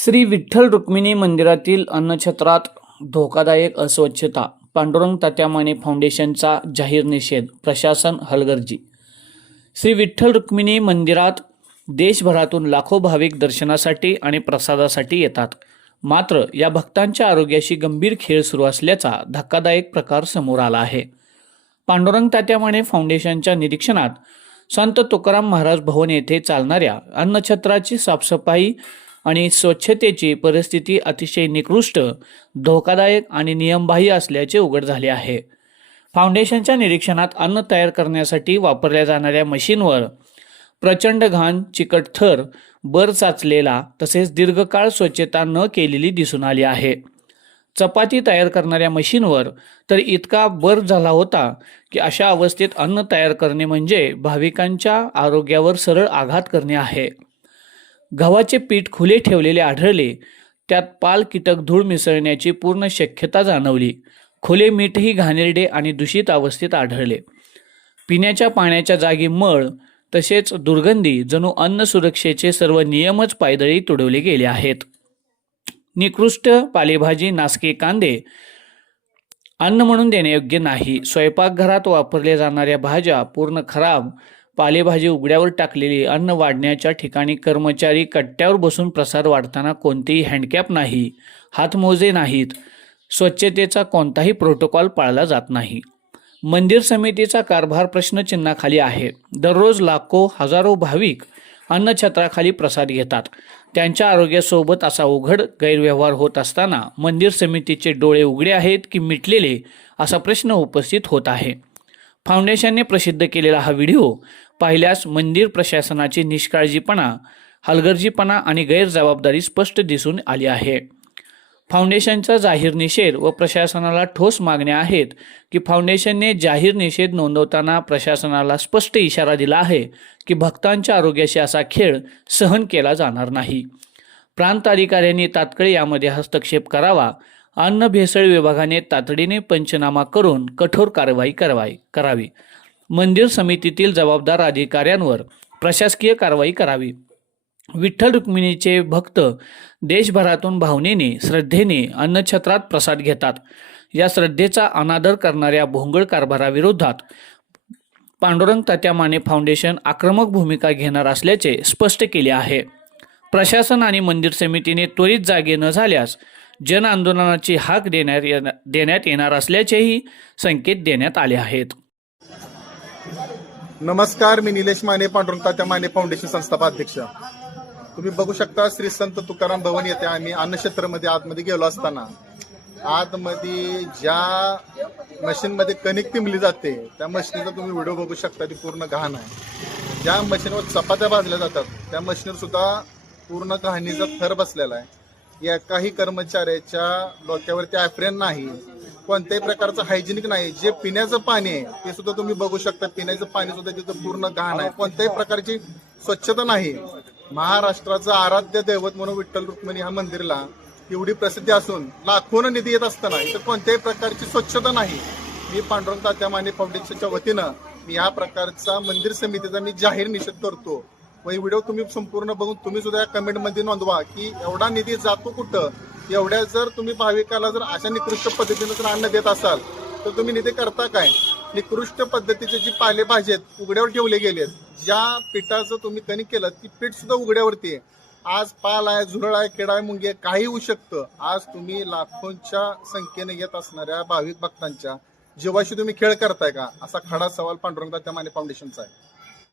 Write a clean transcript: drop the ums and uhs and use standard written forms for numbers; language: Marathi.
श्री विठ्ठल रुक्मिणी मंदिरातील अन्नछत्रात धोकादायक अस्वच्छता, पांडुरंग तात्या माने फाउंडेशनचा जाहीर निषेध, प्रशासन हलगर्जी। श्री विठ्ठल रुक्मिणी मंदिरात देशभरातून लाखो भाविक दर्शनासाठी आणि प्रसादासाठी येतात। मात्र या भक्तांच्या आरोग्याशी गंभीर खेळ सुरू असल्याचा धक्कादायक प्रकार समोर आला आहे। पांडुरंग तात्या माने फाउंडेशनच्या निरीक्षणात संत तुकाराम महाराज भवन येथे चालणाऱ्या अन्नछत्राची साफसफाई आणि स्वच्छतेची परिस्थिती अतिशय निकृष्ट, धोकादायक आणि नियमबाह्य असल्याचे उघड झाले आहे। फाउंडेशनच्या निरीक्षणात अन्न तयार करण्यासाठी वापरल्या जाणाऱ्या मशीनवर प्रचंड घाण, चिकट थर, बर साचलेला तसेच दीर्घकाळ स्वच्छता न केलेली दिसून आली आहे। चपाती तयार करणाऱ्या मशीनवर तर इतका बर झाला होता की अशा अवस्थेत अन्न तयार करणे म्हणजे भाविकांच्या आरोग्यावर सरळ आघात करणे आहे। गव्हाचे पीठ खुले ठेवलेले आढळले, त्यात पाल, कीटक, धूळ मिसळण्याची पूर्ण शक्यता जाणवली। खुले मीठही घाणेरडे आणि दूषित अवस्थेत आढळले। पिण्याच्या पाण्याच्या जागी मळ तसेच दुर्गंधी, जणू अन्न सुरक्षेचे सर्व नियमच पायदळी तुडवले गेले आहेत। निकृष्ट पालेभाजी, नासके कांदे अन्न म्हणून देण्यायोग्य नाही। स्वयंपाकघरात वापरल्या जाणाऱ्या भाज्या पूर्ण खराब, पालेभाजी उघड्यावर टाकलेली, अन्न वाढण्याच्या ठिकाणी कर्मचारी कट्ट्यावर बसून प्रसाद वाढताना कोणतेही हँडकॅप नाही, हातमोजे नाहीत, स्वच्छतेचा कोणताही प्रोटोकॉल पाळला जात नाही। मंदिर समितीचा कारभार प्रश्नचिन्हाखाली आहे। दररोज लाखो हजारो भाविक अन्नछत्राखाली प्रसाद घेतात। त्यांच्या आरोग्यासोबत असा उघड गैरव्यवहार होत असताना मंदिर समितीचे डोळे उघडे आहेत की मिटलेले, असा प्रश्न उपस्थित होत आहे। फाउंडेशनने प्रसिद्ध केलेला हा व्हिडिओ पाहिल्यास मंदिर प्रशासनाची निष्काळजीपणा, हलगर्जीपणा आणि गैरजबाबदारी स्पष्ट दिसून आली आहे। फाउंडेशनचा जाहीर निषेध व प्रशासनाला ठोस मागण्या आहेत की फाउंडेशनने जाहीर निषेध नोंदवताना प्रशासनाला स्पष्ट इशारा दिला आहे की भक्तांच्या आरोग्याशी असा खेळ सहन केला जाणार नाही। प्रांत अधिकाऱ्यांनी तात्काळ यामध्ये हस्तक्षेप करावा। अन्न भेसळ विभागाने तातडीने पंचनामा करून कठोर कारवाई करावी। मंदिर समितीतील जबाबदार अधिकाऱ्यांवर प्रशासकीय कारवाई करावी। विठ्ठल रुक्मिणीचे भक्त देशभरातून भावनेने, श्रद्धेने अन्नछत्रात प्रसाद घेतात। या श्रद्धेचा अनादर करणाऱ्या भोंगळ कारभाराविरोधात पांडुरंग तात्या माने फाउंडेशन आक्रमक भूमिका घेणार असल्याचे स्पष्ट केले आहे। प्रशासन आणि मंदिर समितीने त्वरित जागे न झाल्यास जन आंदोलनाची हाक देण्यात येणार असल्याचेही संकेत देण्यात आले आहेत। नमस्कार, मी निलेश माने, पांडुरंग तात्या माने फाउंडेशन संस्थापक। तुम्ही बघू शकता श्री संत तुकाराम भवन येथे आम्ही अन्नक्षेत्रामध्ये आतमध्ये गेलो असताना आतमध्ये ज्या मशीनमध्ये कणिक तिंबली जाते त्या मशीनचा तुम्ही व्हिडिओ बघू शकता, ती पूर्ण घाण आहे। ज्या मशीनवर चपात्या भाजल्या जातात त्या मशीनवर सुद्धा पूर्ण घाणीचा थर बसलेला आहे। एकाही कर्मचाऱ्याच्या डोक्यावरती ॲफ्रेन नाही, कोणत्याही प्रकारचं हायजेनिक नाही। जे पिण्याचं पाणी आहे ते सुद्धा तुम्ही बघू शकता, पिण्याचं पाणी सुद्धा तिथं पूर्ण घाण आहे, कोणत्याही प्रकारची स्वच्छता नाही। महाराष्ट्राचं आराध्य दैवत म्हणून विठ्ठल रुक्मिणी ह्या मंदिराला एवढी प्रसिद्धी असून लाखोनं निधी येत असताना इथं कोणत्याही प्रकारची स्वच्छता नाही। मी पांडुरंग तात्या माने फाउंडेशनच्या वतीनं मी या प्रकारचा मंदिर समितीचा मी जाहीर निषेध करतो। व ही व्हिडिओ तुम्ही संपूर्ण बघून तुम्ही सुद्धा कमेंटमध्ये नोंदवा की एवढा निधी जातो कुठं। एवढ्या जर तुम्ही भाविकाला जर अशा निकृष्ट पद्धतीने जर अन्न देत असाल तर तुम्ही निधी करता काय। निकृष्ट पद्धतीचे जी पालेभाजी आहेत उघड्यावर ठेवले गेलेत, ज्या पिठाचं तुम्ही कणिक केलं ती पीठ सुद्धा उघड्यावरती आहे। आज पाल आहे, झुरळ आहे, किडा आहे, मुंगी आहे, काही होऊ शकतं। आज तुम्ही लाखोंच्या संख्येने येत असणाऱ्या भाविक भक्तांच्या जीवाशी तुम्ही खेळ करताय का, असा खडा सवाल पांडुरंग तात्या माने फाउंडेशनचा आहे।